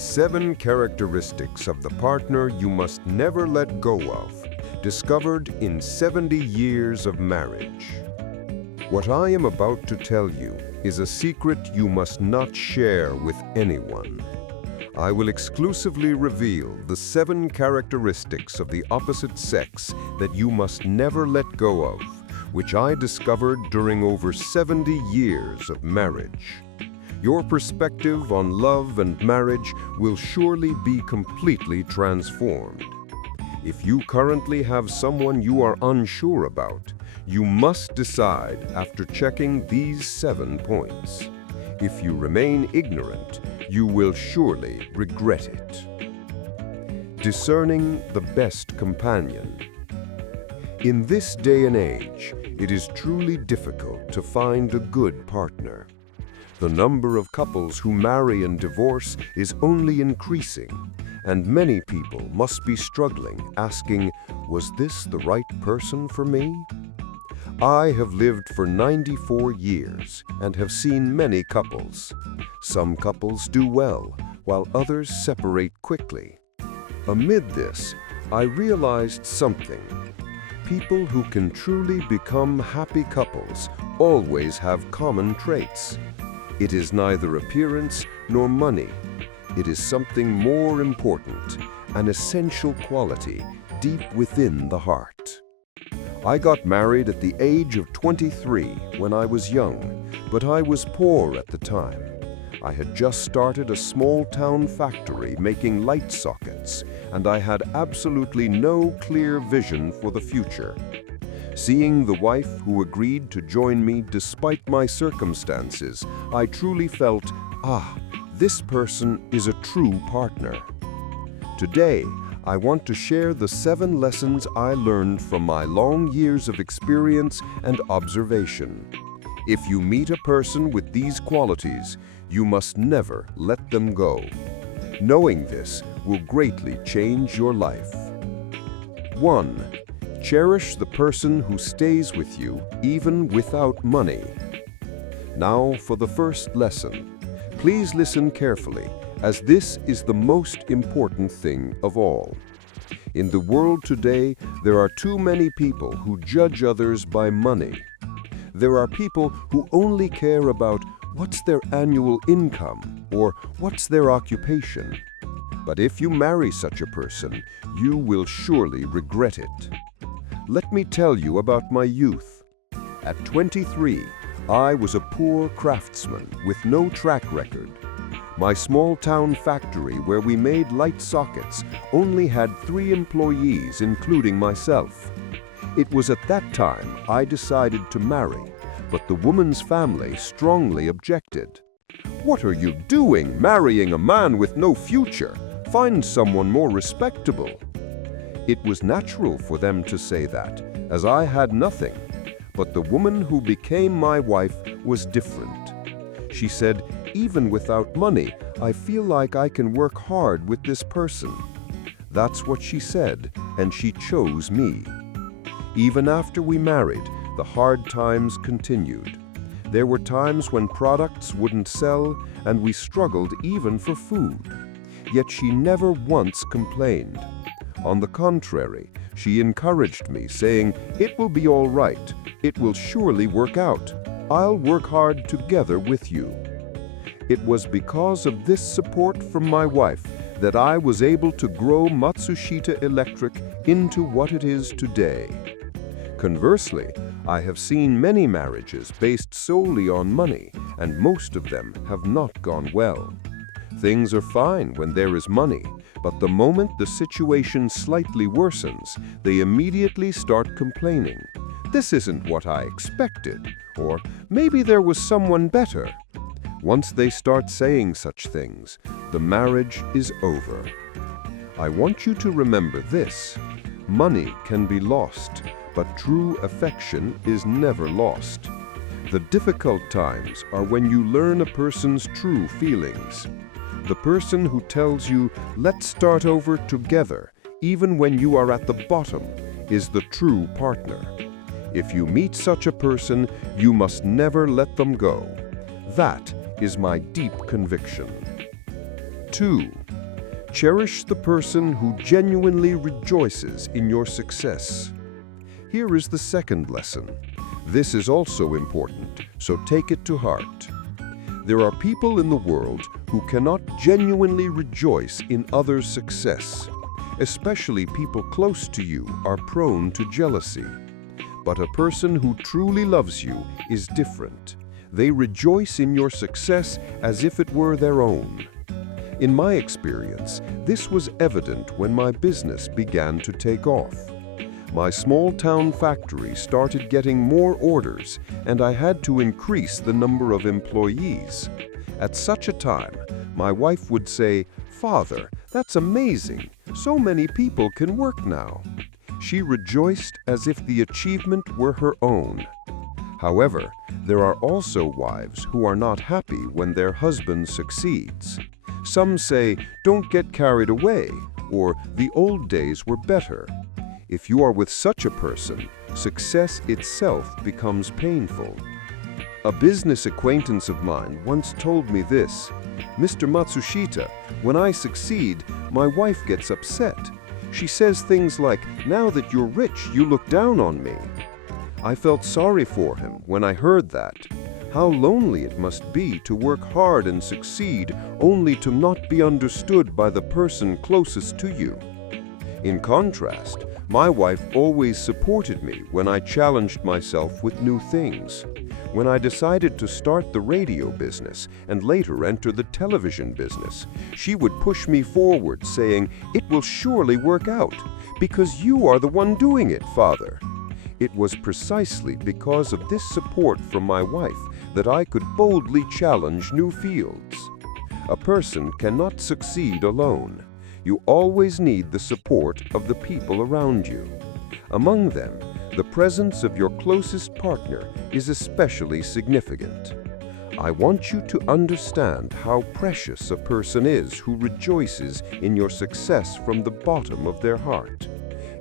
The 7 characteristics of the partner you must never let go of, discovered in 70 years of marriage. What I am about to tell you is a secret you must not share with anyone. I will exclusively reveal the 7 characteristics of the opposite sex that you must never let go of, which I discovered during over 70 years of marriage. Your perspective on love and marriage will surely be completely transformed. If you currently have someone you are unsure about, you must decide after checking these 7 points. If you remain ignorant, you will surely regret it. Discerning the best companion. In this day and age, it is truly difficult to find a good partner. The number of couples who marry and divorce is only increasing, and many people must be struggling, asking, "Was this the right person for me?" I have lived for 94 years and have seen many couples. Some couples do well, while others separate quickly. Amid this, I realized something. People who can truly become happy couples always have common traits. It is neither appearance nor money. It is something more important, an essential quality deep within the heart. I got married at the age of 23 when I was young, but I was poor at the time. I had just started a small-town factory making light sockets, and I had absolutely no clear vision for the future. Seeing the wife who agreed to join me despite my circumstances, I truly felt, this person is a true partner. Today, I want to share the 7 lessons I learned from my long years of experience and observation. If you meet a person with these qualities, you must never let them go. Knowing this will greatly change your life. 1. Cherish the person who stays with you even without money. Now for the first lesson. Please listen carefully, as this is the most important thing of all. In the world today, there are too many people who judge others by money. There are people who only care about what's their annual income or what's their occupation. But if you marry such a person, you will surely regret it. Let me tell you about my youth. At 23, I was a poor craftsman with no track record. My small-town factory where we made light sockets only had 3 employees, including myself. It was at that time I decided to marry, but the woman's family strongly objected. "What are you doing, marrying a man with no future? Find someone more respectable." It was natural for them to say that, as I had nothing. But the woman who became my wife was different. She said, "Even without money, I feel like I can work hard with this person." That's what she said, and she chose me. Even after we married, the hard times continued. There were times when products wouldn't sell, and we struggled even for food. Yet she never once complained. On the contrary, she encouraged me, saying, "It will be all right. It will surely work out. I'll work hard together with you." It was because of this support from my wife that I was able to grow Matsushita Electric into what it is today. Conversely, I have seen many marriages based solely on money, and most of them have not gone well. Things are fine when there is money, but the moment the situation slightly worsens, they immediately start complaining. "This isn't what I expected," or "Maybe there was someone better." Once they start saying such things, the marriage is over. I want you to remember this. Money can be lost, but true affection is never lost. The difficult times are when you learn a person's true feelings. The person who tells you, "Let's start over together," even when you are at the bottom, is the true partner. If you meet such a person, you must never let them go. That is my deep conviction. 2. Cherish the person who genuinely rejoices in your success. Here is the second lesson. This is also important, so take it to heart. There are people in the world who cannot genuinely rejoice in others' success. Especially people close to you are prone to jealousy. But a person who truly loves you is different. They rejoice in your success as if it were their own. In my experience, this was evident when my business began to take off. My small-town factory started getting more orders, and I had to increase the number of employees. At such a time, my wife would say, "Father, that's amazing. So many people can work now." She rejoiced as if the achievement were her own. However, there are also wives who are not happy when their husband succeeds. Some say, "Don't get carried away," or "The old days were better." If you are with such a person, success itself becomes painful. A business acquaintance of mine once told me this, "Mr. Matsushita, when I succeed, my wife gets upset. She says things like, 'Now that you're rich, you look down on me.'" I felt sorry for him when I heard that. How lonely it must be to work hard and succeed only to not be understood by the person closest to you. In contrast, my wife always supported me when I challenged myself with new things. When I decided to start the radio business and later enter the television business, she would push me forward, saying, "It will surely work out, because you are the one doing it, Father." It was precisely because of this support from my wife that I could boldly challenge new fields. A person cannot succeed alone. You always need the support of the people around you. Among them, the presence of your closest partner is especially significant. I want you to understand how precious a person is who rejoices in your success from the bottom of their heart.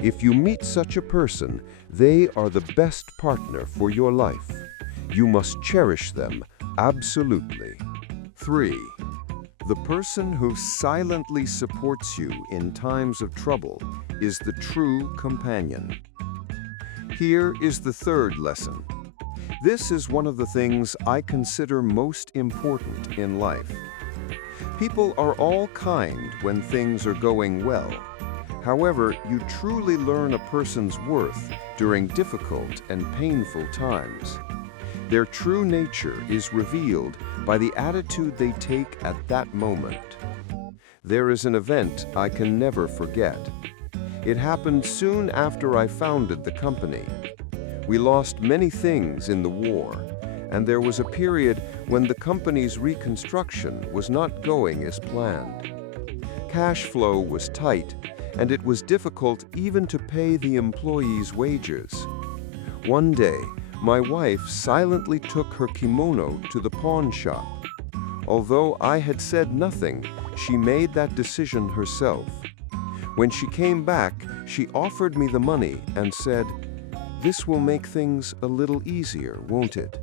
If you meet such a person, they are the best partner for your life. You must cherish them absolutely. 3. The person who silently supports you in times of trouble is the true companion. Here is the third lesson. This is one of the things I consider most important in life. People are all kind when things are going well. However, you truly learn a person's worth during difficult and painful times. Their true nature is revealed by the attitude they take at that moment. There is an event I can never forget. It happened soon after I founded the company. We lost many things in the war, and there was a period when the company's reconstruction was not going as planned. Cash flow was tight, and it was difficult even to pay the employees' wages. One day, my wife silently took her kimono to the pawn shop. Although I had said nothing, she made that decision herself. When she came back, she offered me the money and said, "This will make things a little easier, won't it?"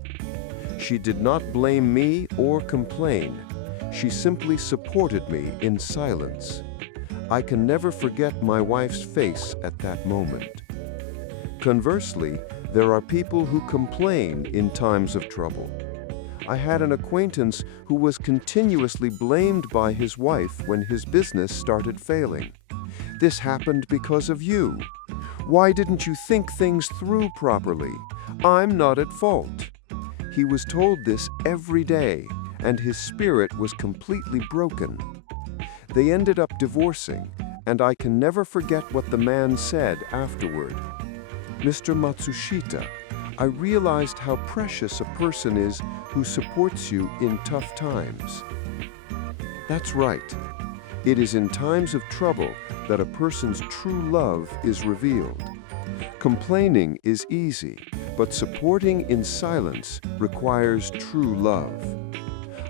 She did not blame me or complain. She simply supported me in silence. I can never forget my wife's face at that moment. Conversely, there are people who complain in times of trouble. I had an acquaintance who was continuously blamed by his wife when his business started failing. "This happened because of you. Why didn't you think things through properly? I'm not at fault." He was told this every day, and his spirit was completely broken. They ended up divorcing, and I can never forget what the man said afterward. "Mr. Matsushita, I realized how precious a person is who supports you in tough times." That's right. It is in times of trouble that a person's true love is revealed. Complaining is easy, but supporting in silence requires true love.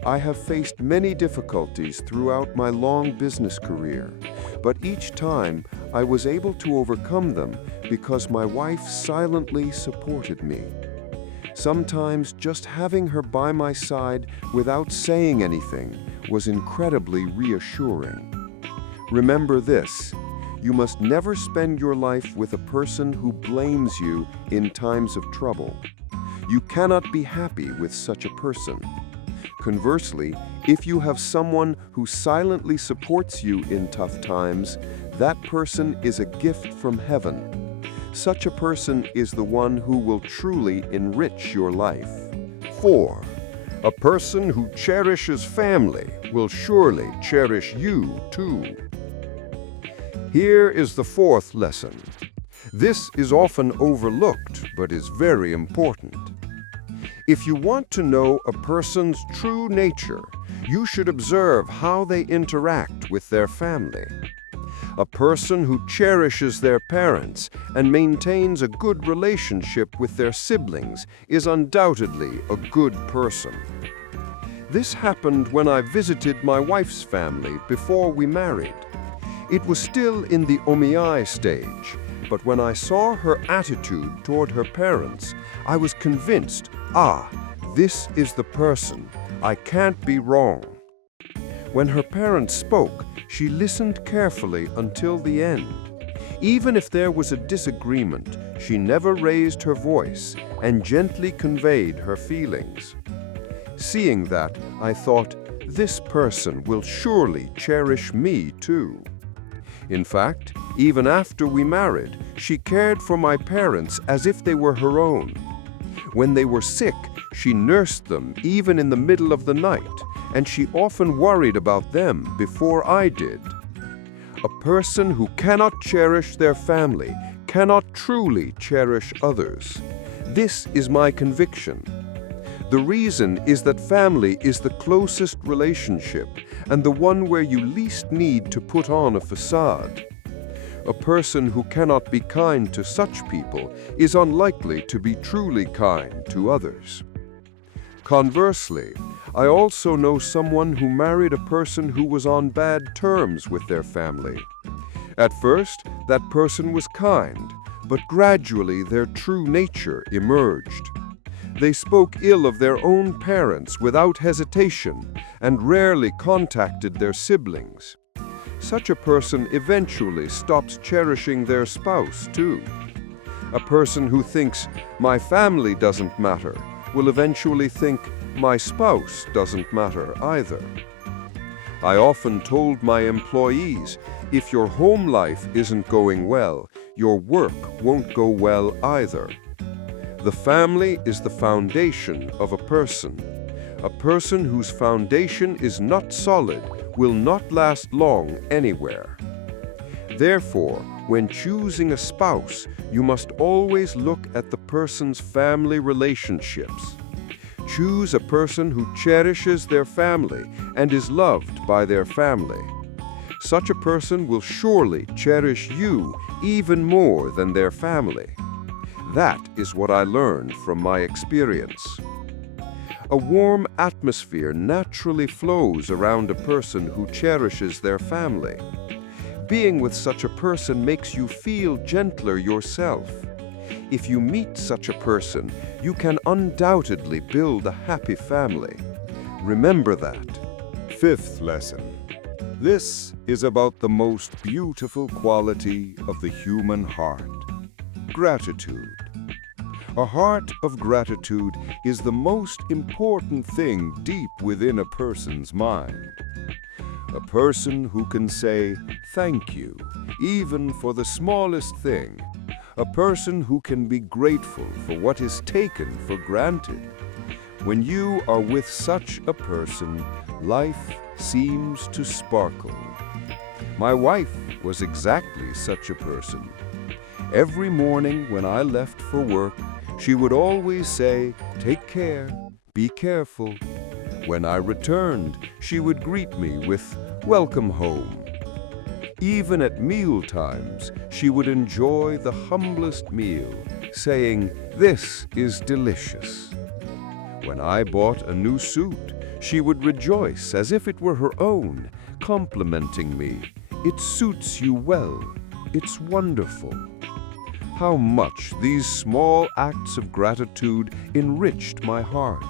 I have faced many difficulties throughout my long business career, but each time I was able to overcome them because my wife silently supported me. Sometimes just having her by my side without saying anything was incredibly reassuring. Remember this: you must never spend your life with a person who blames you in times of trouble. You cannot be happy with such a person. Conversely, if you have someone who silently supports you in tough times, that person is a gift from heaven. Such a person is the one who will truly enrich your life. 4. A person who cherishes family will surely cherish you too. Here is the fourth lesson. This is often overlooked, but is very important. If you want to know a person's true nature, you should observe how they interact with their family. A person who cherishes their parents and maintains a good relationship with their siblings is undoubtedly a good person. This happened when I visited my wife's family before we married. It was still in the omiai stage, but when I saw her attitude toward her parents, I was convinced, this is the person. I can't be wrong. When her parents spoke, she listened carefully until the end. Even if there was a disagreement, she never raised her voice and gently conveyed her feelings. Seeing that, I thought, this person will surely cherish me too. In fact, even after we married, she cared for my parents as if they were her own. When they were sick, she nursed them even in the middle of the night, and she often worried about them before I did. A person who cannot cherish their family cannot truly cherish others. This is my conviction. The reason is that family is the closest relationship and the one where you least need to put on a facade. A person who cannot be kind to such people is unlikely to be truly kind to others. Conversely, I also know someone who married a person who was on bad terms with their family. At first, that person was kind, but gradually their true nature emerged. They spoke ill of their own parents without hesitation and rarely contacted their siblings. Such a person eventually stops cherishing their spouse too. A person who thinks, my family doesn't matter, will eventually think, my spouse doesn't matter either. I often told my employees, if your home life isn't going well, your work won't go well either. The family is the foundation of a person. A person whose foundation is not solid will not last long anywhere. Therefore, when choosing a spouse, you must always look at the person's family relationships. Choose a person who cherishes their family and is loved by their family. Such a person will surely cherish you even more than their family. That is what I learned from my experience. A warm atmosphere naturally flows around a person who cherishes their family. Being with such a person makes you feel gentler yourself. If you meet such a person, you can undoubtedly build a happy family. Remember that. Fifth lesson. This is about the most beautiful quality of the human heart: gratitude. A heart of gratitude is the most important thing deep within a person's mind. A person who can say thank you, even for the smallest thing. A person who can be grateful for what is taken for granted. When you are with such a person, life seems to sparkle. My wife was exactly such a person. Every morning when I left for work, she would always say, "Take care, be careful." When I returned, she would greet me with, "Welcome home." Even at meal times, she would enjoy the humblest meal, saying, "This is delicious." When I bought a new suit, she would rejoice as if it were her own, complimenting me, "It suits you well. It's wonderful." How much these small acts of gratitude enriched my heart.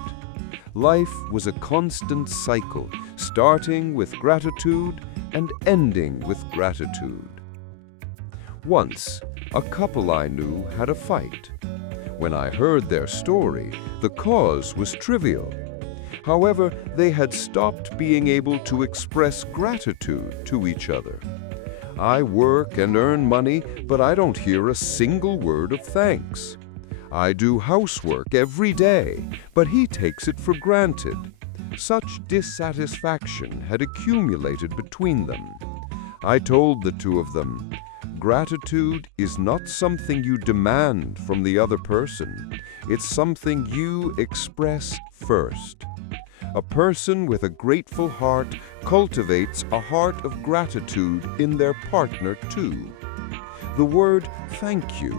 Life was a constant cycle, starting with gratitude and ending with gratitude. Once, a couple I knew had a fight. When I heard their story, the cause was trivial. However, they had stopped being able to express gratitude to each other. I work and earn money, but I don't hear a single word of thanks. I do housework every day, but he takes it for granted. Such dissatisfaction had accumulated between them. I told the two of them, gratitude is not something you demand from the other person. It's something you express first. A person with a grateful heart cultivates a heart of gratitude in their partner too. The word thank you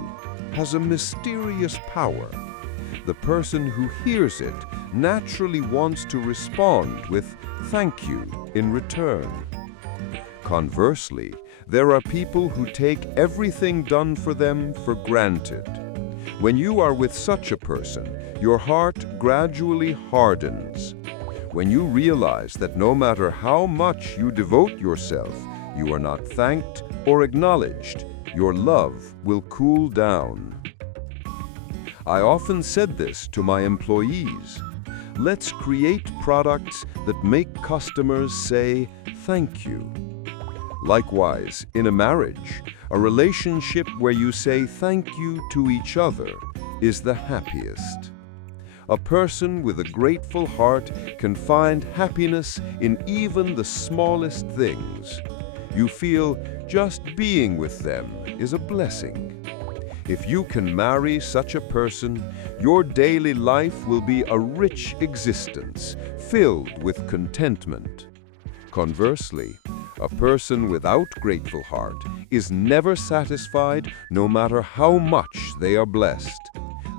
has a mysterious power. The person who hears it naturally wants to respond with thank you in return. Conversely, there are people who take everything done for them for granted. When you are with such a person, your heart gradually hardens. When you realize that no matter how much you devote yourself, you are not thanked or acknowledged, your love will cool down. I often said this to my employees. Let's create products that make customers say thank you. Likewise, in a marriage, a relationship where you say thank you to each other is the happiest. A person with a grateful heart can find happiness in even the smallest things. You feel just being with them is a blessing. If you can marry such a person, your daily life will be a rich existence, filled with contentment. Conversely, a person without grateful heart is never satisfied no matter how much they are blessed.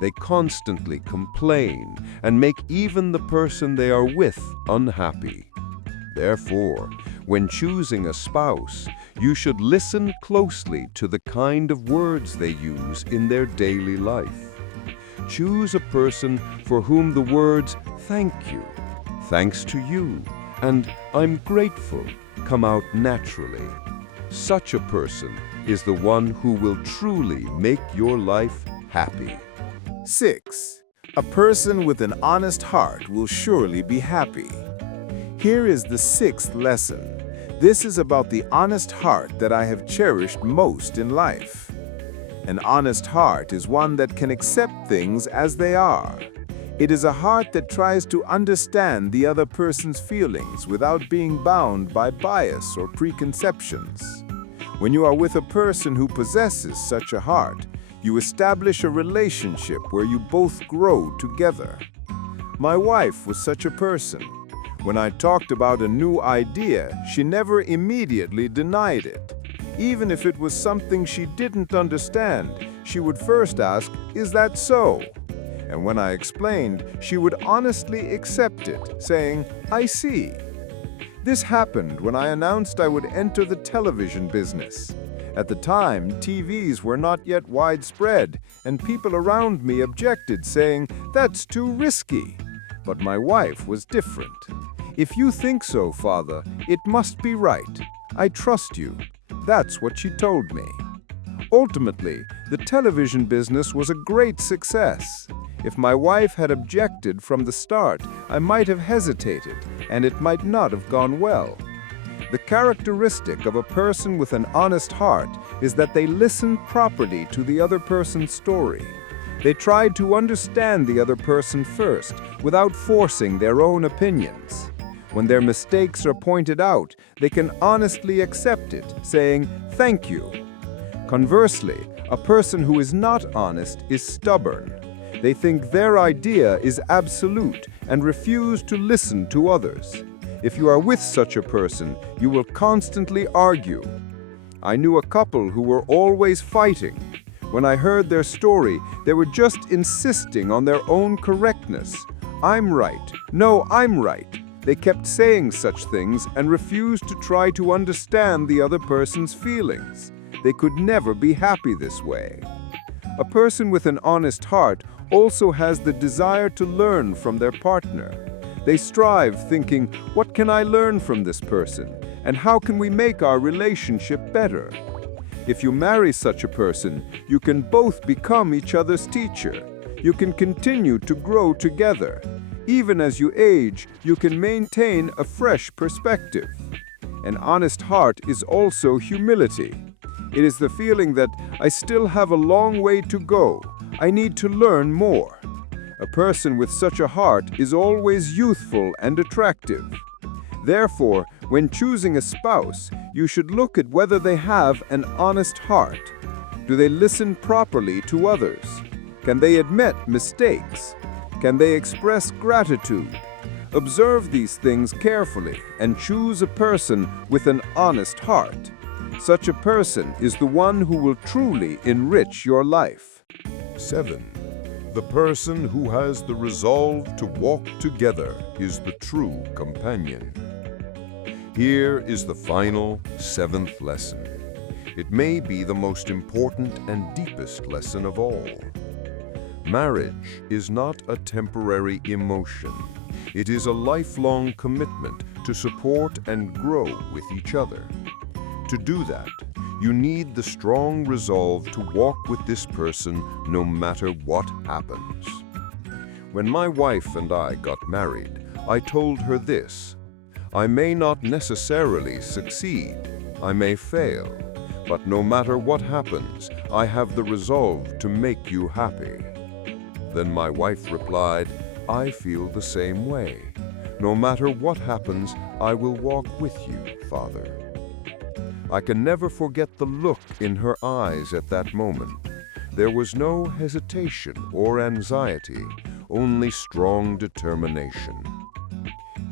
They constantly complain and make even the person they are with unhappy. Therefore, when choosing a spouse, you should listen closely to the kind of words they use in their daily life. Choose a person for whom the words thank you, thanks to you, and I'm grateful come out naturally. Such a person is the one who will truly make your life happy. 6. A person with an honest heart will surely be happy. Here is the 6th lesson. This is about the honest heart that I have cherished most in life. An honest heart is one that can accept things as they are. It is a heart that tries to understand the other person's feelings without being bound by bias or preconceptions. When you are with a person who possesses such a heart, you establish a relationship where you both grow together. My wife was such a person. When I talked about a new idea, she never immediately denied it. Even if it was something she didn't understand, she would first ask, "Is that so?" And when I explained, she would honestly accept it, saying, "I see." This happened when I announced I would enter the television business. At the time, TVs were not yet widespread, and people around me objected, saying, "That's too risky." But my wife was different. "If you think so, Father, it must be right. I trust you." That's what she told me. Ultimately, the television business was a great success. If my wife had objected from the start, I might have hesitated, and it might not have gone well. The characteristic of a person with an honest heart is that they listen properly to the other person's story. They try to understand the other person first, without forcing their own opinions. When their mistakes are pointed out, they can honestly accept it, saying, "Thank you." Conversely, a person who is not honest is stubborn. They think their idea is absolute and refuse to listen to others. If you are with such a person, you will constantly argue. I knew a couple who were always fighting. When I heard their story, they were just insisting on their own correctness. "I'm right. No, I'm right." They kept saying such things and refused to try to understand the other person's feelings. They could never be happy this way. A person with an honest heart also has the desire to learn from their partner. They strive thinking, what can I learn from this person? And how can we make our relationship better? If you marry such a person, you can both become each other's teacher. You can continue to grow together. Even as you age, you can maintain a fresh perspective. An honest heart is also humility. It is the feeling that I still have a long way to go. I need to learn more. A person with such a heart is always youthful and attractive. Therefore, when choosing a spouse, you should look at whether they have an honest heart. Do they listen properly to others? Can they admit mistakes? Can they express gratitude? Observe these things carefully and choose a person with an honest heart. Such a person is the one who will truly enrich your life. 7. The person who has the resolve to walk together is the true companion. Here is the final, 7th lesson. It may be the most important and deepest lesson of all. Marriage is not a temporary emotion. It is a lifelong commitment to support and grow with each other. To do that, you need the strong resolve to walk with this person no matter what happens. When my wife and I got married, I told her this: I may not necessarily succeed, I may fail, but no matter what happens, I have the resolve to make you happy. Then my wife replied, I feel the same way. No matter what happens, I will walk with you, Father. I can never forget the look in her eyes at that moment. There was no hesitation or anxiety, only strong determination.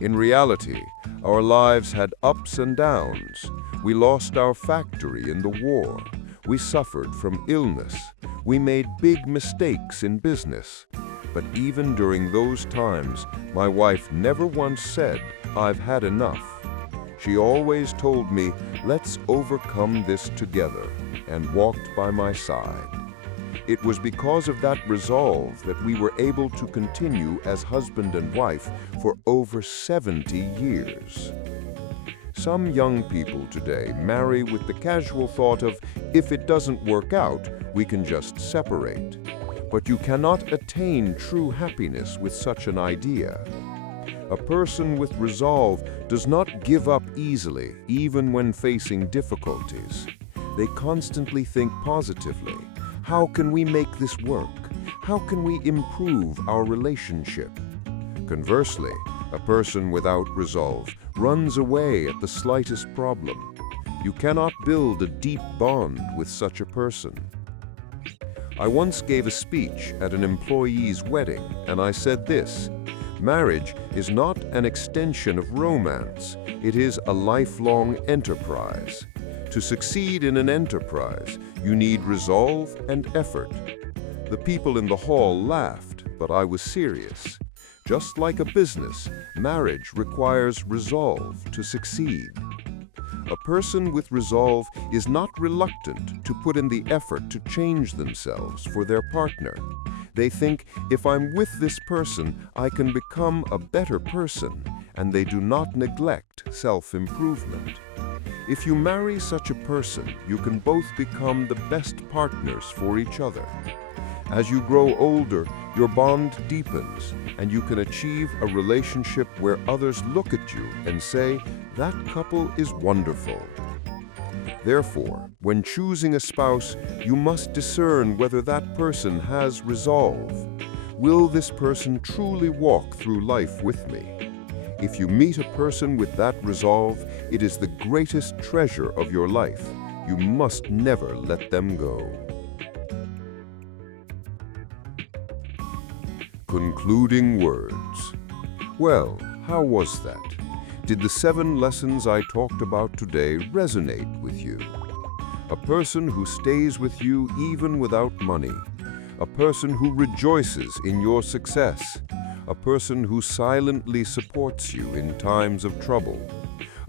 In reality, our lives had ups and downs. We lost our factory in the war. We suffered from illness. We made big mistakes in business. But even during those times, my wife never once said, I've had enough. She always told me, let's overcome this together, and walked by my side. It was because of that resolve that we were able to continue as husband and wife for over 70 years. Some young people today marry with the casual thought of, if it doesn't work out, we can just separate. But you cannot attain true happiness with such an idea. A person with resolve does not give up easily, even when facing difficulties. They constantly think positively. How can we make this work? How can we improve our relationship? Conversely, a person without resolve runs away at the slightest problem. You cannot build a deep bond with such a person. I once gave a speech at an employee's wedding, and I said this: marriage is not an extension of romance. It is a lifelong enterprise. To succeed in an enterprise, you need resolve and effort. The people in the hall laughed, but I was serious. Just like a business, marriage requires resolve to succeed. A person with resolve is not reluctant to put in the effort to change themselves for their partner. They think, if I'm with this person, I can become a better person, and they do not neglect self-improvement. If you marry such a person, you can both become the best partners for each other. As you grow older, your bond deepens, and you can achieve a relationship where others look at you and say, that couple is wonderful. Therefore, when choosing a spouse, you must discern whether that person has resolve. Will this person truly walk through life with me? If you meet a person with that resolve, it is the greatest treasure of your life. You must never let them go. Concluding words. Well, how was that? Did the 7 lessons I talked about today resonate with you? A person who stays with you even without money. A person who rejoices in your success. A person who silently supports you in times of trouble.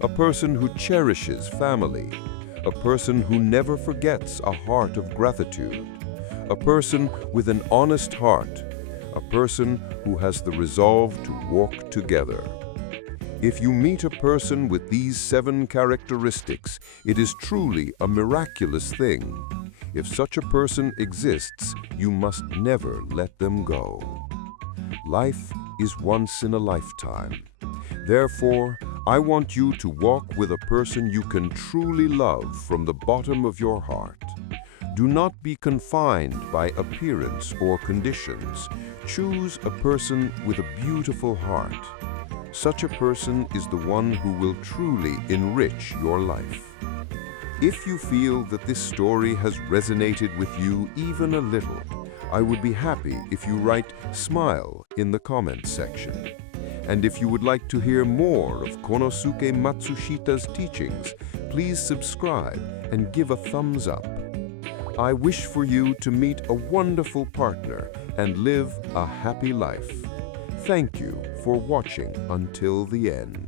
A person who cherishes family. A person who never forgets a heart of gratitude. A person with an honest heart. a person who has the resolve to walk together. If you meet a person with these 7 characteristics, it is truly a miraculous thing. If such a person exists, you must never let them go. Life is once in a lifetime. Therefore, I want you to walk with a person you can truly love from the bottom of your heart. Do not be confined by appearance or conditions. Choose a person with a beautiful heart. Such a person is the one who will truly enrich your life. If you feel that this story has resonated with you even a little, I would be happy if you write "smile" in the comments section. And if you would like to hear more of Konosuke Matsushita's teachings, please subscribe and give a thumbs up. I wish for you to meet a wonderful partner and live a happy life. Thank you for watching until the end.